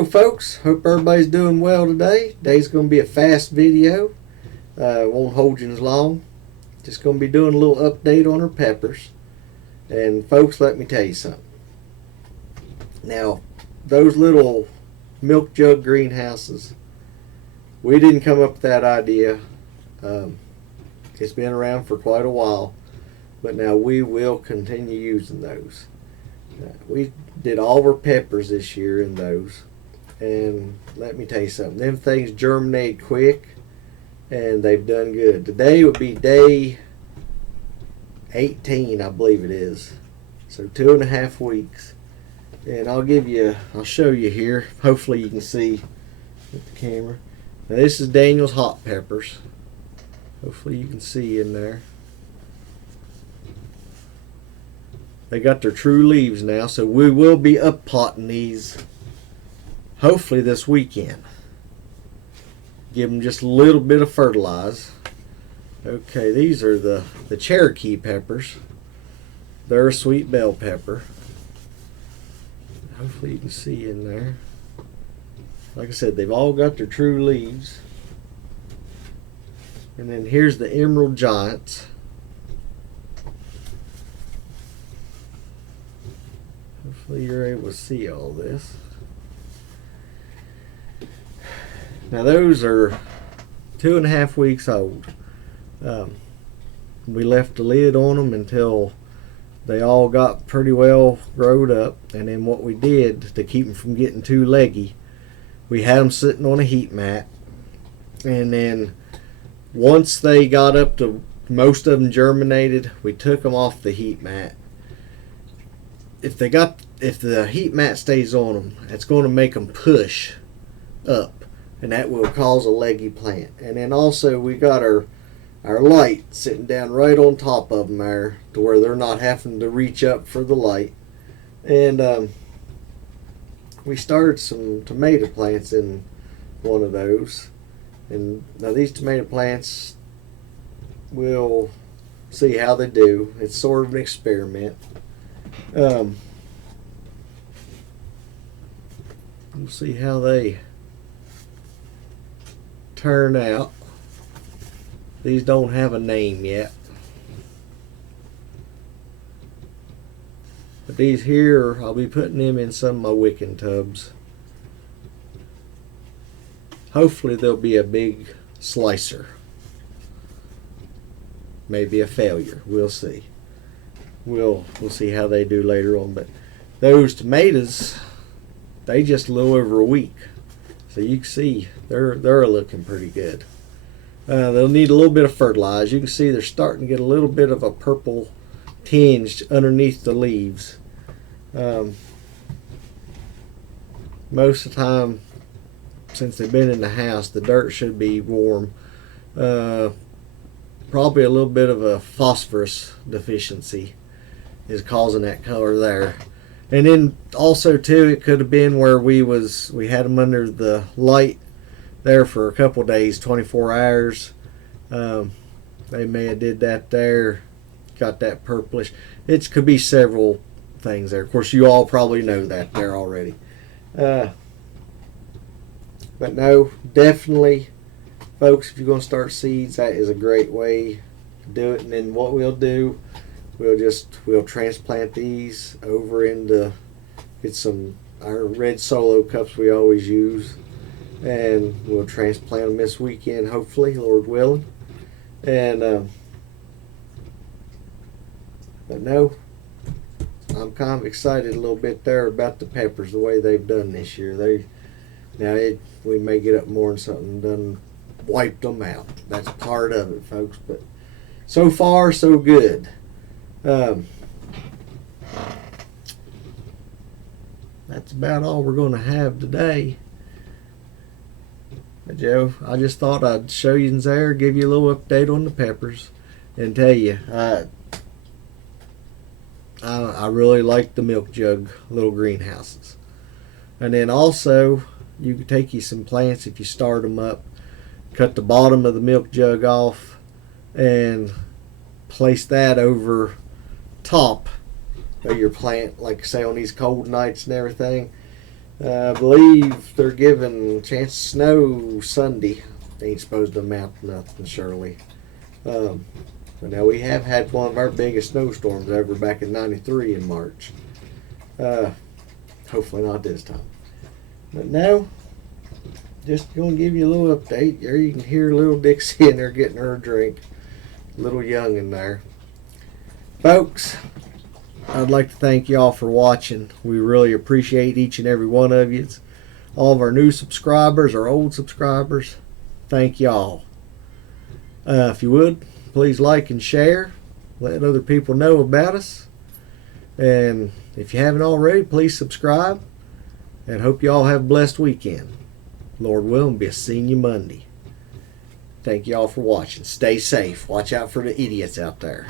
Hello folks, hope everybody's doing well today. Today's going to be a fast video, won't hold you as long. Just going to be doing a little update on our peppers. And folks, let me tell you something. Now, those little milk jug greenhouses, we didn't come up with that idea. It's been around for quite a while, but now we will continue using those. We did all of our peppers this year in those, and let me tell you something, them things germinate quick and they've done good. Today would be day 18, I believe it is, so 2.5 weeks. And I'll show you here, hopefully you can see with the camera. Now this is Daniel's hot peppers, hopefully you can see in there. They got their true leaves now, so we will be up potting these hopefully this weekend. Give them just a little bit of fertilizer. Okay, these are the Cherokee peppers. They're a sweet bell pepper. Hopefully you can see in there. Like I said, they've all got their true leaves. And then here's the Emerald Giants. Hopefully you're able to see all this. Now those are 2.5 weeks old. We left the lid on them until they all got pretty well growed up, and then what we did to keep them from getting too leggy, we had them sitting on a heat mat, and then once they got up to most of them germinated, we took them off the heat mat. If the heat mat stays on them, it's going to make them push up, and that will cause a leggy plant. And then also we got our light sitting down right on top of them there, to where they're not having to reach up for the light. And we started some tomato plants in one of those, and now these tomato plants, we'll see how they do. It's sort of an experiment. We'll see how they turn out. These don't have a name yet, but these here, I'll be putting them in some of my wicking tubs. Hopefully they'll be a big slicer. Maybe a failure, we'll see. We'll see how they do later on. But those tomatoes, they just a little over a week, so you can see they're looking pretty good. They'll need a little bit of fertilizer. You can see they're starting to get a little bit of a purple tinge underneath the leaves. Most of the time, since they've been in the house, the dirt should be warm. Probably a little bit of a phosphorus deficiency is causing that color there. And then also too, it could have been where we had them under the light there for a couple days, 24 hours. They may have did that there, got that purplish. It could be several things there. Of course, you all probably know that there already. But no, definitely, folks, if you're going to start seeds, that is a great way to do it. And then what we'll do, we'll transplant these over into, get our red solo cups we always use, and we'll transplant them this weekend, hopefully, Lord willing. And but no, I'm kind of excited a little bit there about the peppers, the way they've done this year. We may get up more and something done wiped them out. That's part of it, folks. But so far, so good. That's about all we're going to have today. But Joe, I just thought I'd show you in there, give you a little update on the peppers, and tell you I really like the milk jug little greenhouses. And then also, you can take you some plants if you start them up, cut the bottom of the milk jug off, and place that over top of your plant, like say on these cold nights and everything. I believe they're giving a chance of snow Sunday. Ain't supposed to amount to nothing, surely. But now we have had one of our biggest snowstorms ever back in '93 in March. Hopefully not this time. But no, just going to give you a little update. There you can hear little Dixie in there getting her a drink. Little young in there. Folks, I'd like to thank y'all for watching. We really appreciate each and every one of you. All of our new subscribers, our old subscribers, thank y'all. If you would, please like and share. Let other people know about us. And if you haven't already, please subscribe. And hope you all have a blessed weekend. Lord willing, be seeing you Monday. Thank you all for watching. Stay safe. Watch out for the idiots out there.